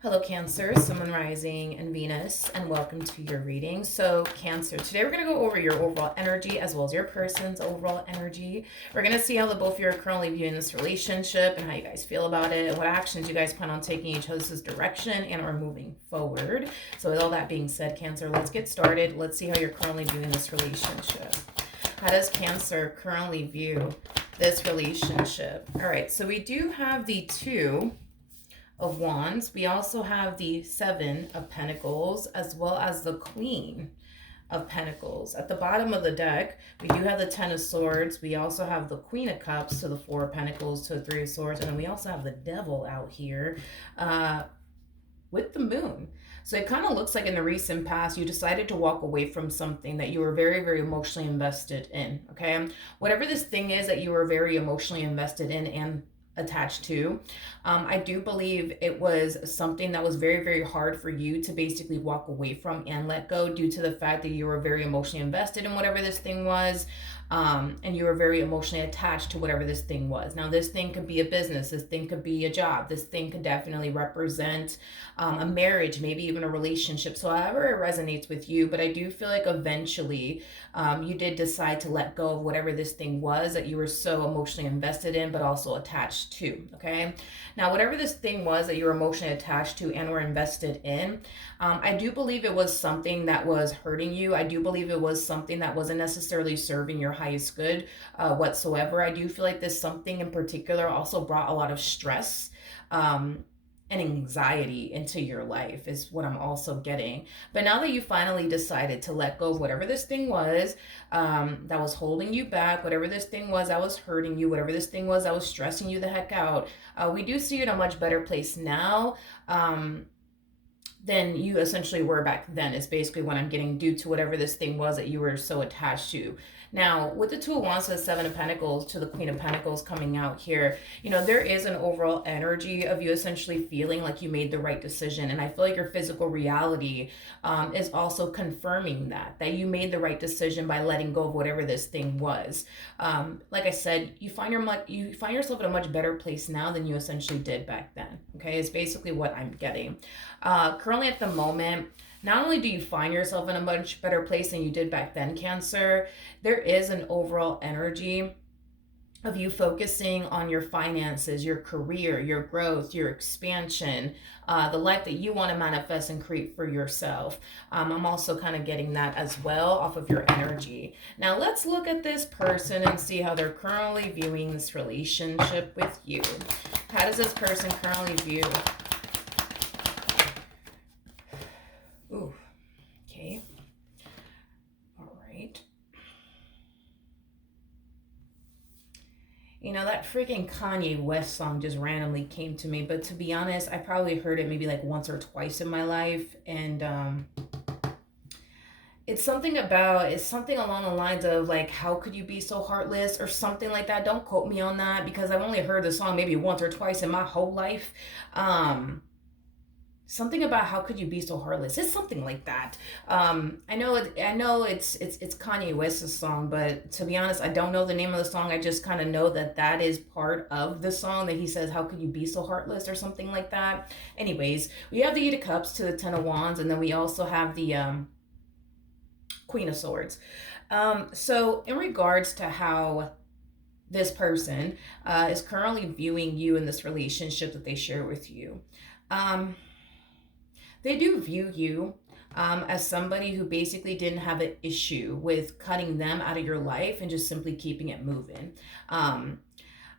Hello, Cancer, Sun, Moon, Rising, and Venus, and welcome to your reading. So, Cancer, today we're going to go over your overall energy as well as your person's overall energy. We're going to see how the both of you are currently viewing this relationship and how you guys feel about it, and what actions you guys plan on taking each other's direction and are moving forward. So, with all that being said, Cancer, let's get started. Let's see how you're currently viewing this relationship. How does Cancer currently view this relationship? All right, so we do have the Two of Wands. We also have the Seven of Pentacles as well as the Queen of Pentacles. At the bottom of the deck, we do have the Ten of Swords. We also have the Queen of Cups to the Four of Pentacles to the Three of Swords. And then we also have the Devil out here with the Moon. So it kind of looks like in the recent past, you decided to walk away from something that you were very, very emotionally invested in, okay? Whatever this thing is that you were very emotionally invested in and attached to. I do believe it was something that was very, very hard for you to basically walk away from and let go due to the fact that you were very emotionally invested in whatever this thing was. And you were very emotionally attached to whatever this thing was. Now, this thing could be a business, this thing could be a job, this thing could definitely represent a marriage, maybe even a relationship. So, however it resonates with you, but I do feel like eventually you did decide to let go of whatever this thing was that you were so emotionally invested in, but also attached to. Okay. Now, whatever this thing was that you were emotionally attached to and were invested in, I do believe it was something that was hurting you. I do believe it was something that wasn't necessarily serving your highest good whatsoever. I do feel like this something in particular also brought a lot of stress. And anxiety into your life is what I'm also getting. But now that you finally decided to let go of whatever this thing was that was holding you back, whatever this thing was that was hurting you, whatever this thing was that was stressing you the heck out, we do see you in a much better place now. Than you essentially were back then is basically what I'm getting due to whatever this thing was that you were so attached to. Now, with the Two of Wands to the Seven of Pentacles to the Queen of Pentacles coming out here, there is an overall energy of you essentially feeling like you made the right decision. And I feel like your physical reality is also confirming that you made the right decision by letting go of whatever this thing was. Like I said, you find yourself in a much better place now than you essentially did back then. Okay, it's basically what I'm getting. Currently at the moment, not only do you find yourself in a much better place than you did back then, Cancer, there is an overall energy of you focusing on your finances, your career, your growth, your expansion, the life that you want to manifest and create for yourself. I'm also kind of getting that as well off of your energy. Now let's look at this person and see how they're currently viewing this relationship with you. How does this person currently view? Ooh, okay. All right. That freaking Kanye West song just randomly came to me, but to be honest, I probably heard it maybe like once or twice in my life, and it's something along the lines of like, how could you be so heartless or something like that. Don't quote me on that because I've only heard the song maybe once or twice in my whole life. Something about how could you be so heartless? It's something like that. I know it's Kanye West's song, but to be honest, I don't know the name of the song. I just kind of know that is part of the song that he says, "How could you be so heartless?" or something like that. Anyways, we have the Eight of Cups to the Ten of Wands, and then we also have the Queen of Swords. So in regards to how this person is currently viewing you in this relationship that they share with you. They do view you as somebody who basically didn't have an issue with cutting them out of your life and just simply keeping it moving. I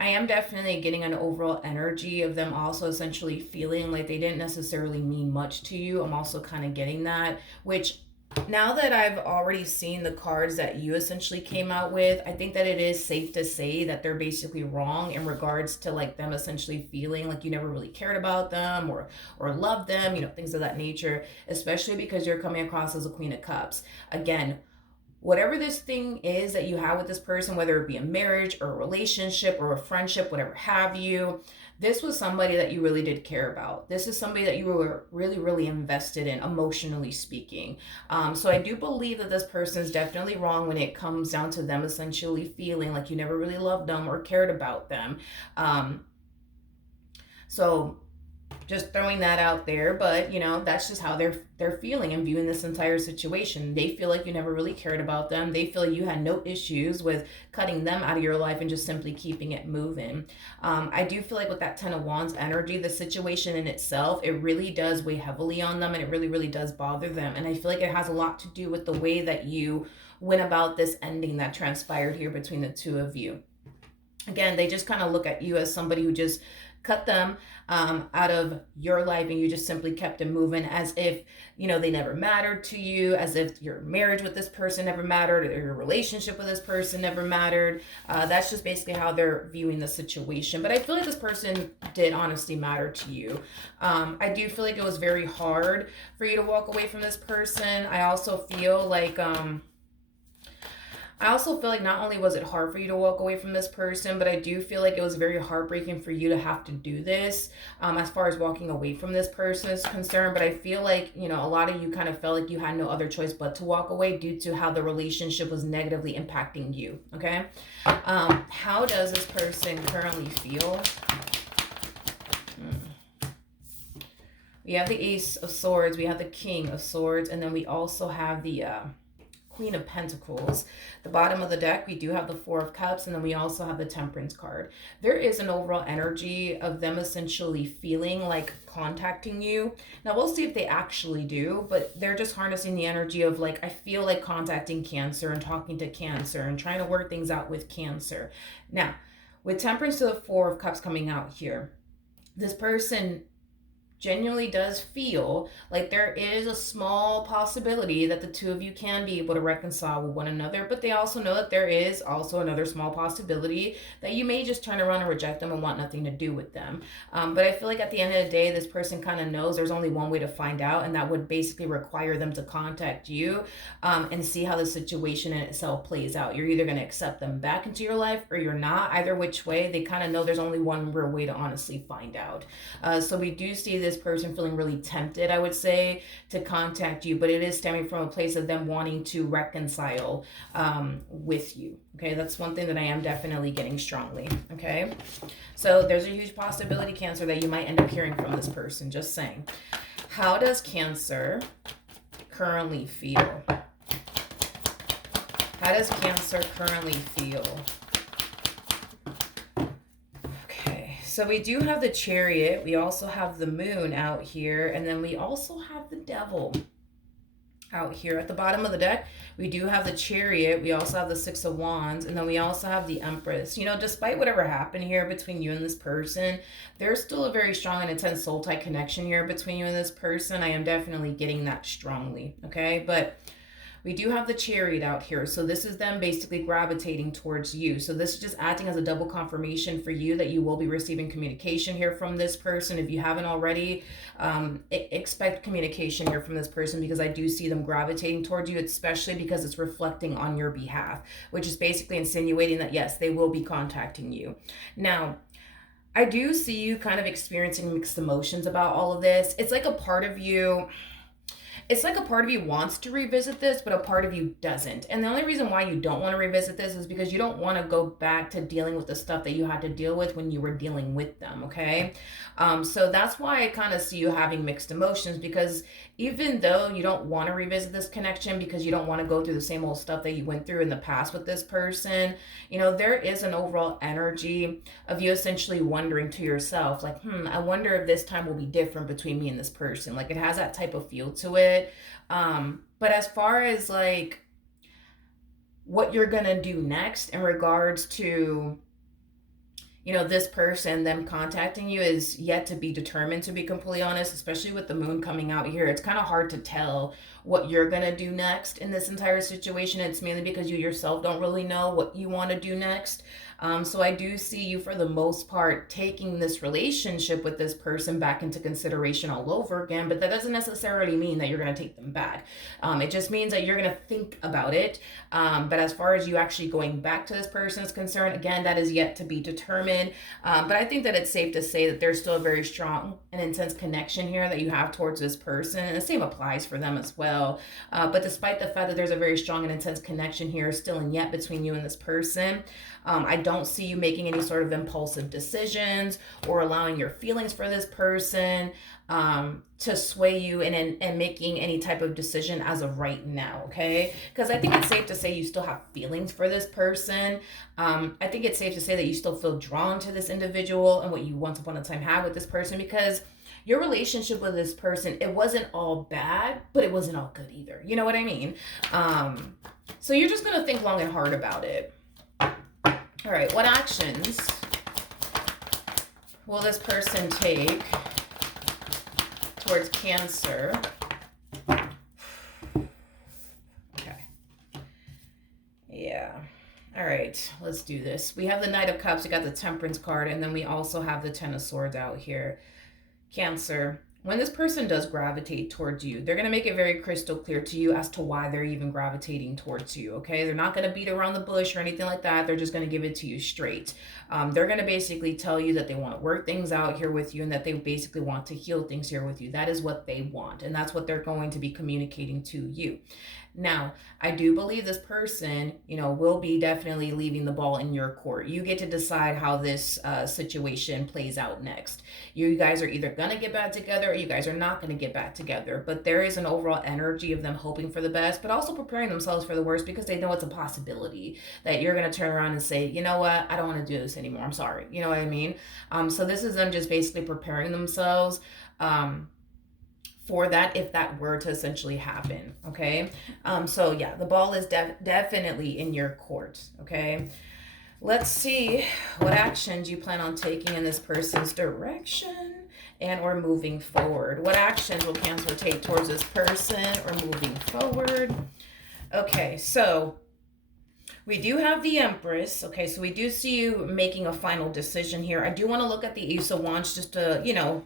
am definitely getting an overall energy of them also essentially feeling like they didn't necessarily mean much to you. I'm also kind of getting that, which now that I've already seen the cards that you essentially came out with, I think that it is safe to say that they're basically wrong in regards to like them essentially feeling like you never really cared about them or loved them, things of that nature, especially because you're coming across as a Queen of Cups. Again, whatever this thing is that you have with this person, whether it be a marriage or a relationship or a friendship, whatever have you, this was somebody that you really did care about. This is somebody that you were really, really invested in, emotionally speaking. So I do believe that this person is definitely wrong when it comes down to them essentially feeling like you never really loved them or cared about them. So Just throwing that out there, but you know, that's just how they're feeling and viewing this entire situation. They feel like you never really cared about them. They feel you had no issues with cutting them out of your life and just simply keeping it moving. I do feel like with that Ten of Wands energy, the situation in itself, it really does weigh heavily on them, and it really, really does bother them. And I feel like it has a lot to do with the way that you went about this ending that transpired here between the two of you. Again, they just kind of look at you as somebody who just cut them out of your life, and you just simply kept it moving, as if, you know, they never mattered to you, as if your marriage with this person never mattered, or your relationship with this person never mattered. That's just basically how they're viewing the situation. But I feel like this person did honestly matter to you. I do feel like it was very hard for you to walk away from this person. I also feel like not only was it hard for you to walk away from this person, but I do feel like it was very heartbreaking for you to have to do this, as far as walking away from this person is concerned. But I feel like, you know, a lot of you kind of felt like you had no other choice but to walk away due to how the relationship was negatively impacting you, okay? How does this person currently feel? We have the Ace of Swords, we have the King of Swords, and then we also have the Queen of Pentacles. The bottom of the deck, we do have the Four of Cups, and then we also have the Temperance card. There is an overall energy of them essentially feeling like contacting you. Now, we'll see if they actually do, but they're just harnessing the energy of like, I feel like contacting Cancer and talking to Cancer and trying to work things out with Cancer. Now, with Temperance to the Four of Cups coming out here, this person genuinely does feel like there is a small possibility that the two of you can be able to reconcile with one another, but they also know that there is also another small possibility that you may just turn around and reject them and want nothing to do with them. But I feel like at the end of the day, this person kind of knows there's only one way to find out, and that would basically require them to contact you and see how the situation in itself plays out. You're either going to accept them back into your life or you're not. Either which way, they kind of know there's only one real way to honestly find out. So we do see this person feeling really tempted, I would say, to contact you, but it is stemming from a place of them wanting to reconcile with you. Okay, that's one thing that I am definitely getting strongly. Okay, so there's a huge possibility, Cancer, that you might end up hearing from this person. Just saying. How does Cancer currently feel? How does Cancer currently feel? So we do have the Chariot, we also have the Moon out here, and then we also have the Devil out here. At the bottom of the deck, we do have the Chariot, we also have the Six of Wands, and then we also have the Empress. You know, despite whatever happened here between you and this person, there's still a very strong and intense soul-tie connection here between you and this person. I am definitely getting that strongly, okay? But we do have the Chariot out here. So this is them basically gravitating towards you. So this is just acting as a double confirmation for you that you will be receiving communication here from this person. If you haven't already, expect communication here from this person, because I do see them gravitating towards you, especially because it's reflecting on your behalf, which is basically insinuating that, yes, they will be contacting you. Now, I do see you kind of experiencing mixed emotions about all of this. It's like a part of you wants to revisit this, but a part of you doesn't. And the only reason why you don't want to revisit this is because you don't want to go back to dealing with the stuff that you had to deal with when you were dealing with them, okay? So that's why I kind of see you having mixed emotions, because even though you don't want to revisit this connection because you don't want to go through the same old stuff that you went through in the past with this person, you know, there is an overall energy of you essentially wondering to yourself, like, I wonder if this time will be different between me and this person. Like, it has that type of feel to it. But as far as like what you're gonna do next in regards to, you know, this person, them contacting you, is yet to be determined, to be completely honest, especially with the Moon coming out here. It's kind of hard to tell what you're going to do next in this entire situation. It's mainly because you yourself don't really know what you want to do next. So I do see you, for the most part, taking this relationship with this person back into consideration all over again, but that doesn't necessarily mean that you're going to take them back. It just means that you're going to think about it. But as far as you actually going back to this person is concerned, again, that is yet to be determined. But I think that it's safe to say that there's still a very strong and intense connection here that you have towards this person, and the same applies for them as well. But despite the fact that there's a very strong and intense connection here still and yet between you and this person, I don't don't see you making any sort of impulsive decisions or allowing your feelings for this person to sway you and making any type of decision as of right now, okay? Because I think it's safe to say you still have feelings for this person. I think it's safe to say that you still feel drawn to this individual and what you once upon a time had with this person, because your relationship with this person, it wasn't all bad, but it wasn't all good either. You know what I mean? So you're just going to think long and hard about it. All right, what actions will this person take towards Cancer? Okay. Yeah. All right, let's do this. We have the Knight of Cups, we got the Temperance card, and then we also have the Ten of Swords out here. Cancer, when this person does gravitate towards you, they're going to make it very crystal clear to you as to why they're even gravitating towards you, okay? They're not going to beat around the bush or anything like that. They're just going to give it to you straight. They're going to basically tell you that they want to work things out here with you and that they basically want to heal things here with you. That is what they want, and that's what they're going to be communicating to you. Now, I do believe this person, will be definitely leaving the ball in your court. You get to decide how this situation plays out next. You guys are either going to get back together or you guys are not going to get back together. But there is an overall energy of them hoping for the best, but also preparing themselves for the worst, because they know it's a possibility that you're going to turn around and say, you know what, I don't want to do this anymore. I'm sorry. You know what I mean? So this is them just basically preparing themselves for that, if that were to essentially happen, okay? So yeah, the ball is definitely in your court, okay? Let's see what actions you plan on taking in this person's direction and or moving forward. What actions will Cancer take towards this person or moving forward? Okay, so we do have the Empress. Okay, so we do see you making a final decision here. I do want to look at the Ace of Wands just to,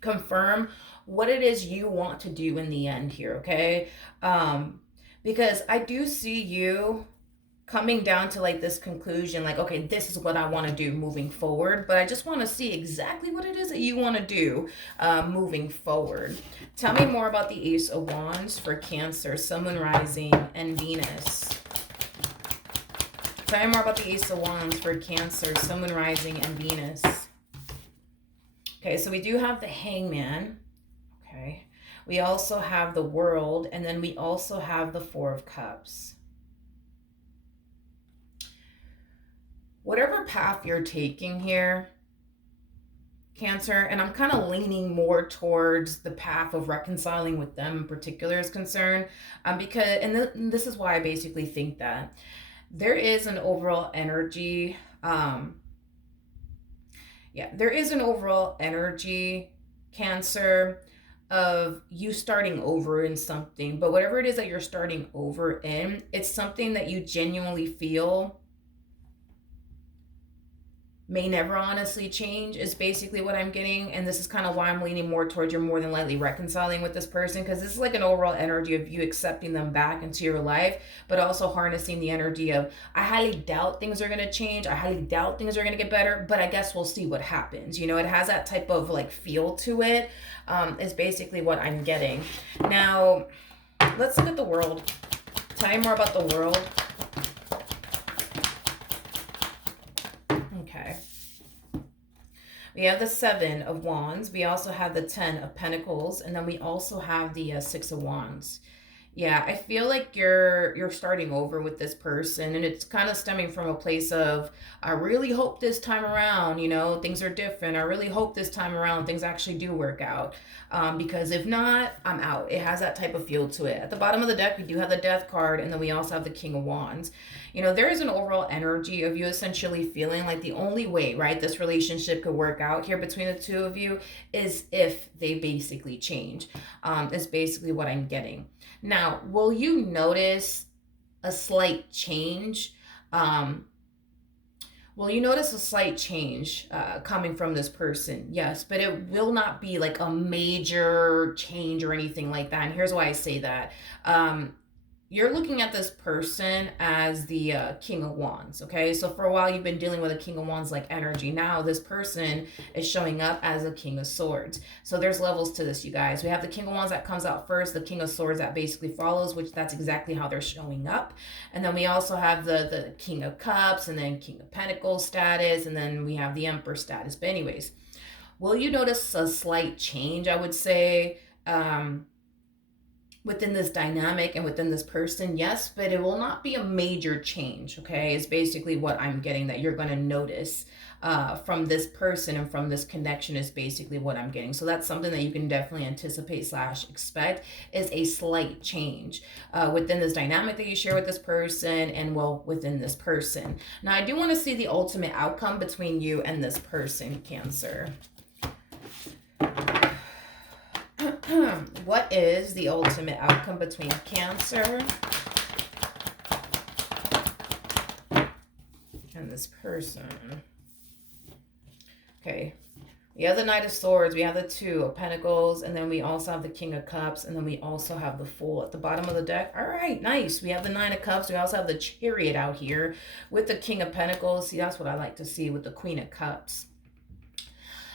confirm what it is you want to do in the end here, okay? Because I do see you coming down to like this conclusion, like, okay, this is what I want to do moving forward, but I just want to see exactly what it is that you want to do moving forward. Tell me more about the Ace of Wands for Cancer, Sun, Moon, Rising, and Venus. Tell me more about the Ace of Wands for Cancer, Sun, Moon, Rising, and Venus. Okay, so we do have the Hangman. Okay, we also have the World, and then we also have the Four of Cups. Whatever path you're taking here, Cancer, and I'm kind of leaning more towards the path of reconciling with them in particular is concerned, because, and this is why I basically think that there is an overall energy, there is an overall energy, Cancer, of you starting over in something, but whatever it is that you're starting over in, it's something that you genuinely feel may never honestly change, is basically what I'm getting. And this is kind of why I'm leaning more towards you're more than likely reconciling with this person, because this is like an overall energy of you accepting them back into your life, but also harnessing the energy of, I highly doubt things are going to change. I highly doubt things are going to get better, but I guess we'll see what happens. It has that type of like feel to it, is basically what I'm getting. Now, let's look at the World. Tell me more about the World. Okay. We have the Seven of Wands. We also have the Ten of Pentacles. And then we also have the Six of Wands. Yeah, I feel like you're starting over with this person, and it's kind of stemming from a place of, I really hope this time around, things are different. I really hope this time around things actually do work out, because if not, I'm out. It has that type of feel to it. At the bottom of the deck, we do have the Death card, and then we also have the King of Wands. There is an overall energy of you essentially feeling like the only way, right, this relationship could work out here between the two of you is if they basically change, is basically what I'm getting. Now, will you notice a slight change? Will you notice a slight change coming from this person? Yes, but it will not be like a major change or anything like that. And here's why I say that. you're looking at this person as the King of Wands, okay? So for a while, you've been dealing with a King of Wands like energy. Now, this person is showing up as a King of Swords. So there's levels to this, you guys. We have the King of Wands that comes out first, the King of Swords that basically follows, which that's exactly how they're showing up. And then we also have the King of Cups, and then King of Pentacles status, and then we have the Emperor status. But anyways, will you notice a slight change, I would say, within this dynamic and within this person? Yes, but it will not be a major change, okay? It's basically what I'm getting, that you're going to notice from this person and from this connection, is basically what I'm getting. So that's something that you can definitely anticipate / expect, is a slight change within this dynamic that you share with this person, and well, within this person. Now, I do want to see the ultimate outcome between you and this person, Cancer. What is the ultimate outcome between Cancer and this person? Okay, we have the Knight of Swords, we have the Two of Pentacles, and then we also have the King of Cups, and then we also have the Fool at the bottom of the deck. All right, nice. We have the Nine of Cups. We also have the Chariot out here with the King of Pentacles. See, that's what I like to see with the Queen of Cups.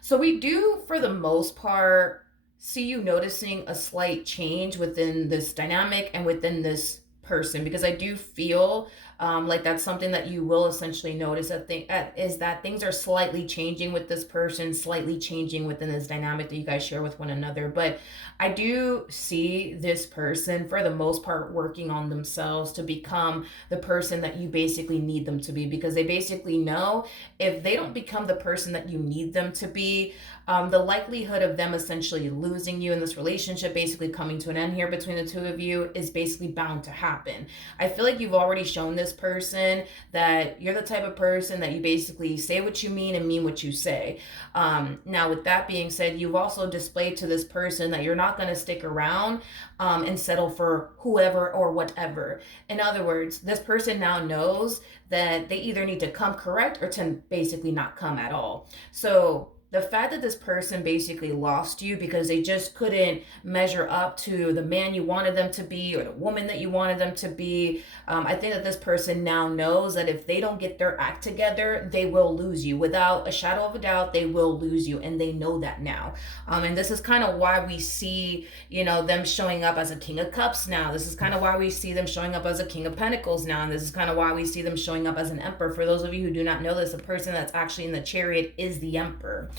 So we do, for the most part, see you noticing a slight change within this dynamic and within this person, because I do feel like that's something that you will essentially notice, is that things are slightly changing with this person, slightly changing within this dynamic that you guys share with one another. But I do see this person, for the most part, working on themselves to become the person that you basically need them to be, because they basically know if they don't become the person that you need them to be, the likelihood of them essentially losing you in this relationship, basically coming to an end here between the two of you, is basically bound to happen. I feel like you've already shown this person that you're the type of person that you basically say what you mean and mean what you say. Now, with that being said, you've also displayed to this person that you're not going to stick around and settle for whoever or whatever. In other words, this person now knows that they either need to come correct or to basically not come at all. So the fact that this person basically lost you because they just couldn't measure up to the man you wanted them to be or the woman that you wanted them to be, I think that this person now knows that if they don't get their act together, they will lose you. Without a shadow of a doubt, they will lose you, and they know that now. And this is kind of why we see, them showing up as a King of Cups now. This is kind of why we see them showing up as a King of Pentacles now. And this is kind of why we see them showing up as an Emperor. For those of you who do not know this, the person that's actually in the Chariot is the Emperor.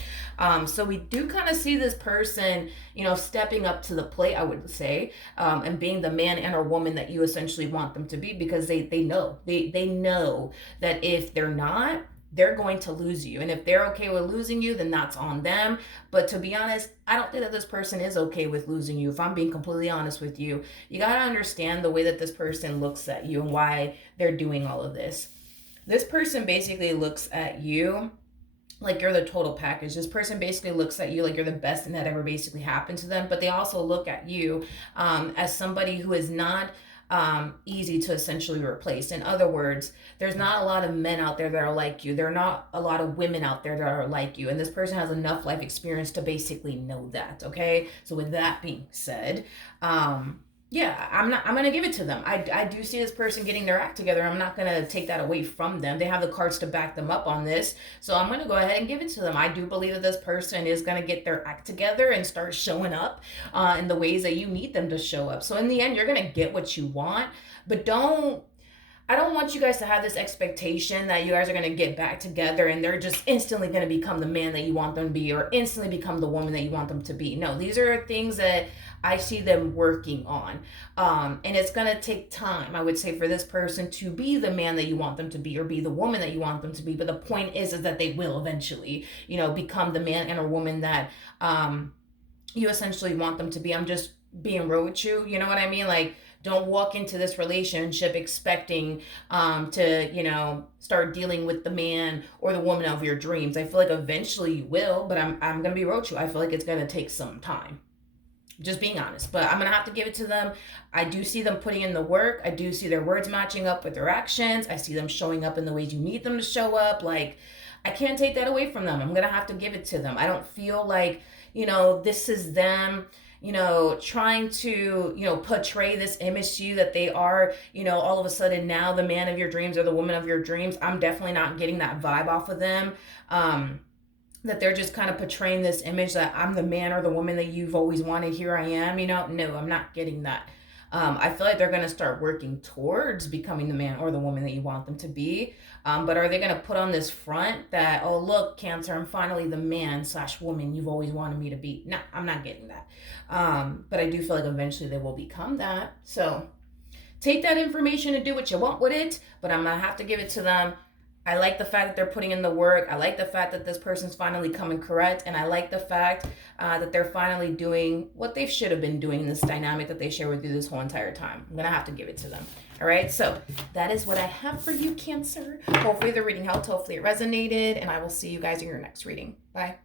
So we do kind of see this person, stepping up to the plate, I would say, and being the man and or woman that you essentially want them to be, because they know that if they're not, they're going to lose you. And if they're okay with losing you, then that's on them. But to be honest, I don't think that this person is okay with losing you. If I'm being completely honest with you, you got to understand the way that this person looks at you and why they're doing all of this. This person basically looks at you like you're the total package. This person basically looks at you like you're the best thing that ever basically happened to them. But they also look at you as somebody who is not easy to essentially replace. In other words, there's not a lot of men out there that are like you. There are not a lot of women out there that are like you. And this person has enough life experience to basically know that, okay? So with that being said, I'm going to give it to them. I do see this person getting their act together. I'm not going to take that away from them. They have the cards to back them up on this. So I'm going to go ahead and give it to them. I do believe that this person is going to get their act together and start showing up in the ways that you need them to show up. So in the end, you're going to get what you want, but I don't want you guys to have this expectation that you guys are going to get back together and they're just instantly going to become the man that you want them to be, or instantly become the woman that you want them to be. No, these are things that I see them working on. And it's going to take time, I would say, for this person to be the man that you want them to be or be the woman that you want them to be. But the point is that they will eventually, become the man and a woman that you essentially want them to be. I'm just being real with you. You know what I mean? Like, don't walk into this relationship expecting to, start dealing with the man or the woman of your dreams. I feel like eventually you will, but I'm going to be real with you. I feel like it's going to take some time. Just being honest, but I'm going to have to give it to them. I do see them putting in the work. I do see their words matching up with their actions. I see them showing up in the ways you need them to show up. Like, I can't take that away from them. I'm going to have to give it to them. I don't feel like, this is them trying to, portray this image to you that they are, all of a sudden now the man of your dreams or the woman of your dreams. I'm definitely not getting that vibe off of them. That they're just kind of portraying this image that I'm the man or the woman that you've always wanted. Here I am, no, I'm not getting that. I feel like they're going to start working towards becoming the man or the woman that you want them to be. But are they going to put on this front that, oh, look, Cancer, I'm finally the man / woman you've always wanted me to be? No, I'm not getting that. But I do feel like eventually they will become that. So take that information and do what you want with it. But I'm going to have to give it to them. I like the fact that they're putting in the work. I like the fact that this person's finally coming correct. And I like the fact that they're finally doing what they should have been doing in this dynamic that they share with you this whole entire time. I'm going to have to give it to them. All right. So that is what I have for you, Cancer. Hopefully the reading helped. Hopefully it resonated. And I will see you guys in your next reading. Bye.